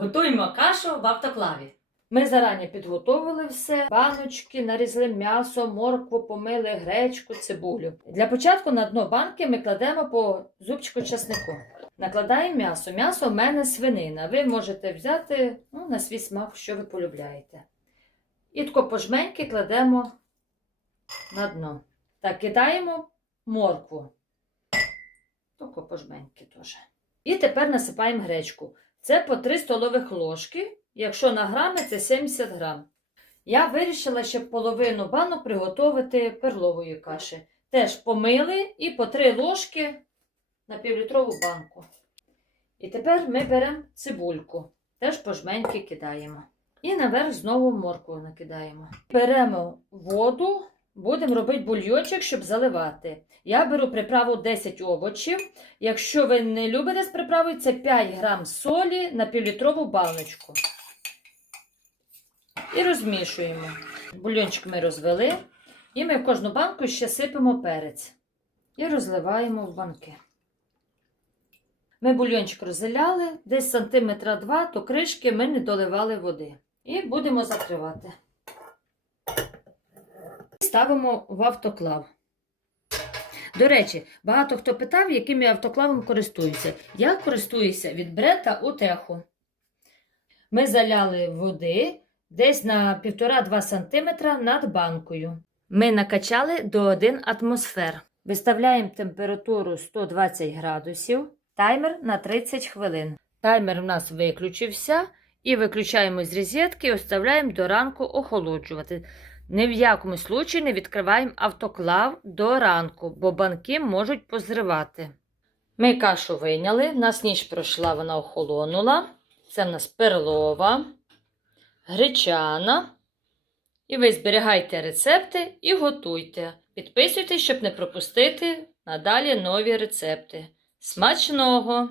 Готуємо кашу в автоклаві. Ми зарані підготовили все, баночки, нарізали м'ясо, моркву, помили гречку, цибулю. Для початку на дно банки ми кладемо по зубчику часнику. Накладаємо м'ясо. М'ясо в мене свинина. Ви можете взяти ну, на свій смак, що ви полюбляєте. І тако пожменьки кладемо на дно. Так, кидаємо моркву. Тако пожменьки теж. І тепер насипаємо гречку. Це по 3 столових ложки. Якщо на грами, це 70 грам. Я вирішила ще половину банок приготувати перлової каші. Теж помили і по 3 ложки на півлітрову банку. І тепер ми беремо цибульку, теж по жменьки кидаємо. І наверх знову моркву накидаємо. Беремо воду, будемо робити бульйончик, щоб заливати. Я беру приправу 10 овочів. Якщо ви не любите з приправою, це 5 грам солі на півлітрову баночку. І розмішуємо. Бульйончик ми розвели. І ми в кожну банку ще сипемо перець. І розливаємо в банки. Ми бульйончик роззаляли, десь сантиметра два, то кришки ми не доливали води. І будемо закривати. Ставимо в автоклав. До речі, багато хто питав, яким я автоклавом користуюся. Я користуюся від брета Утеху. Ми заляли води десь на 1,5-2 см над банкою. Ми накачали до 1 атмосфер. Виставляємо температуру 120 градусів, таймер на 30 хвилин. Таймер у нас виключився. І виключаємо з розетки і оставляємо до ранку охолоджувати. Ні в якому случаї не відкриваємо автоклав до ранку, бо банки можуть позривати. Ми кашу вийняли, в нас ніч пройшла, вона охолонула. Це в нас перлова, гречана. І ви зберігайте рецепти і готуйте. Підписуйтесь, щоб не пропустити надалі нові рецепти. Смачного!